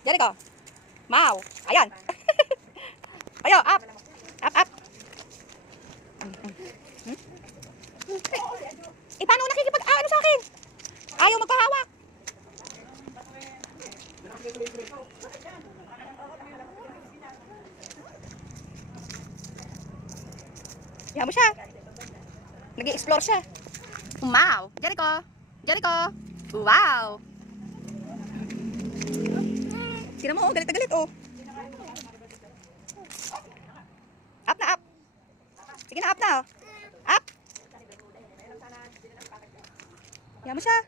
Jericho. Mau. Ayan. Ayo, up. Up, up. Eh, paano nakikipag... ano sa akin? Ayaw magpahawak. Yan mo siya. Nag-i-explore siya. Wow. Jericho. Jericho. Wow. Sino mo, galit na galit, oh. Up na, up. Sige na, up na, oh. Up. Yan mo siya.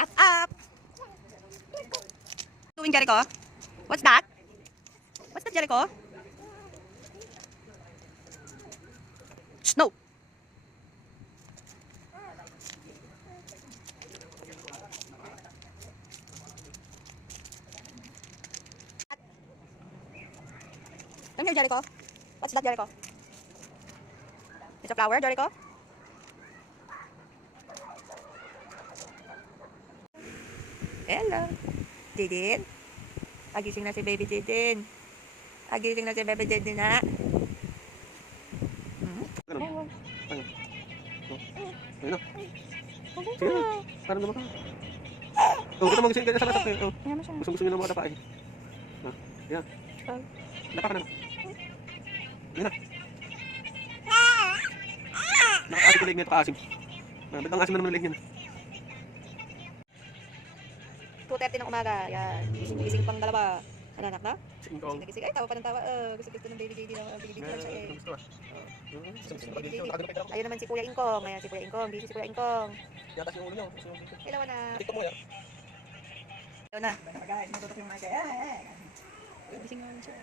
Up, up. Doing, Jericho? What's that? What's that, Jericho? Snow. Come here, Jericho. What's that, Jericho? It's a flower, Jericho? Hello. Jadin? Agising na si baby Jadin. Agising na si baby Jadin, ha? Ayun na. Sige na. Parang naman ka. Oh, ito magising ka na sa lasak eh. Oh. Gusto nyo na mga dapain. Yan. Dapa ka na. Yan na. Nakakati ko leg niya ito kaasim. Ba't ang asim na naman leg niya na? 2:30 ng umaga. Yan. Gising pang dalawa. Ano, anak na? Singkong. Gising. Ay, tawa pa ng tawa. Gusto ng baby JD na baby lang siya eh. Gusto ah. Ayun naman si Kuya Ingkong. Ayan si Kuya Ingkong. Busy si Kuya Ingkong. Yatas yung ulo niya. Hello na. Tiktok mo yan. Hello na. Gising naman siya.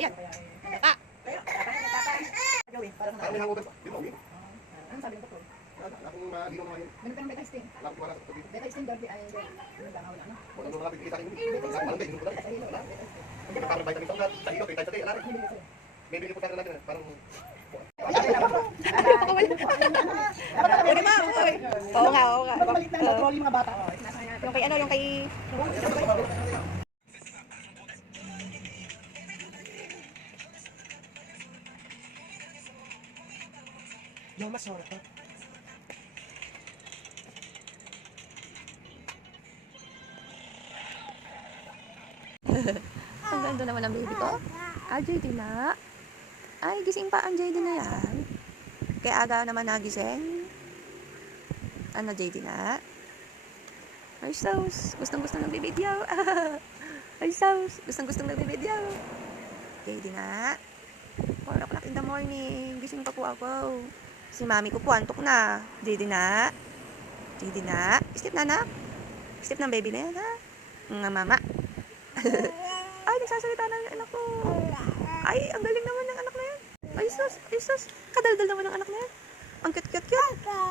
Ayan. Ah. Ano sabi ng doktor? Ganun ka ng beta testing. Beta testing daw ay ganun lang wala Pwede ma. Oo nga, oo nga. Babalik na trolley mga bata. Yung kay ano, yung kay... Yung mas wala ka. Ang ganda naman ang baby ko. JD na. Ay, gising pa ang JD na yan. Kaya aga naman nagising. Ano, JD na? Ay, sus. Gustong-gustong nagbibideo. Ay, sus. Gustong-gustong nagbibideo. JD na. 4 o'clock in the morning. Gising pa po ako. Si mami ko po, antok na. JD na. JD na. Step na, anak. Step ng baby na yan, ha? Nga, mama. Ay, nagsasalita na yung anak ko. Ay, ang galing naman ng anak na yan. Ay, sus. Ay, sus. Kadaldal naman ng anak na yan. Ang cute-cute.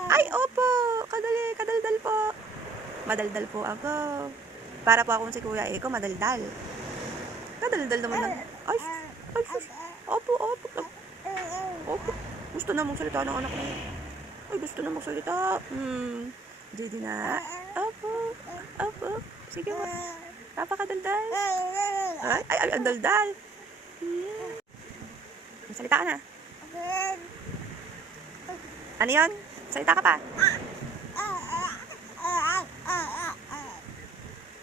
Ay, opo. Kadaldal po. Madaldal po ako. Para po akong si Kuya Eko, madaldal. Kadaldal naman ng... Ay, sus. Opo. Opo. Gusto na magsalita ng anak na yan. Ay, gusto na magsalita. JD na. Opo. Sige mo. Napakadaldal. Ay, ang daldal. Magsalita ka na. Ano yun? Salita ka pa.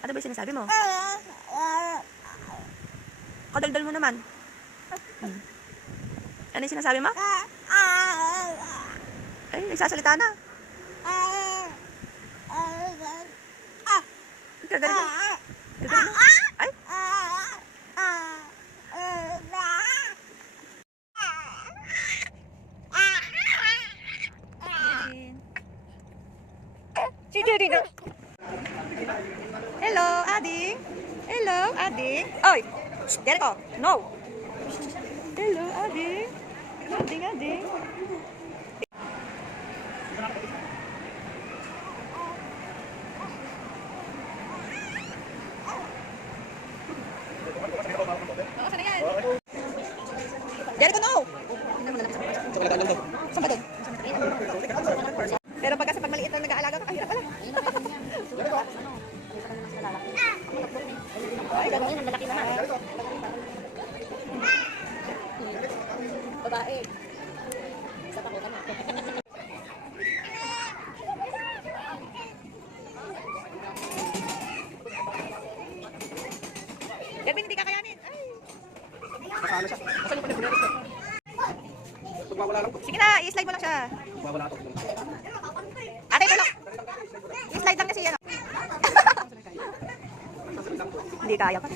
Ano ba yung sinasabi mo? Kadaldal mo naman. Ano yung sinasabi mo? Ay, nagsasalita na. Kagaling mo. Kagaling mo. Ay. Si Jerry na. Hello, Ading. Hello, Ading. Oy, Jericho, no. Hello, Ading. Ading. Saan na yan? Saan ba doon? Pero pagka sa pagmaliit na nag-aalaga ka, kahirap pala. Ay, gagawin, ang malaki naman. Babae. Sa takutan na. Gavin, hindi kakayanin. Ay. Nakakano siya. Asan yung pala bineris ko? Magwawala lang to. Sige na, i-slide mo lang siya. Magwawala to. Ate, ito lang. I-slide lang kasi yan. Hindi kaya pa.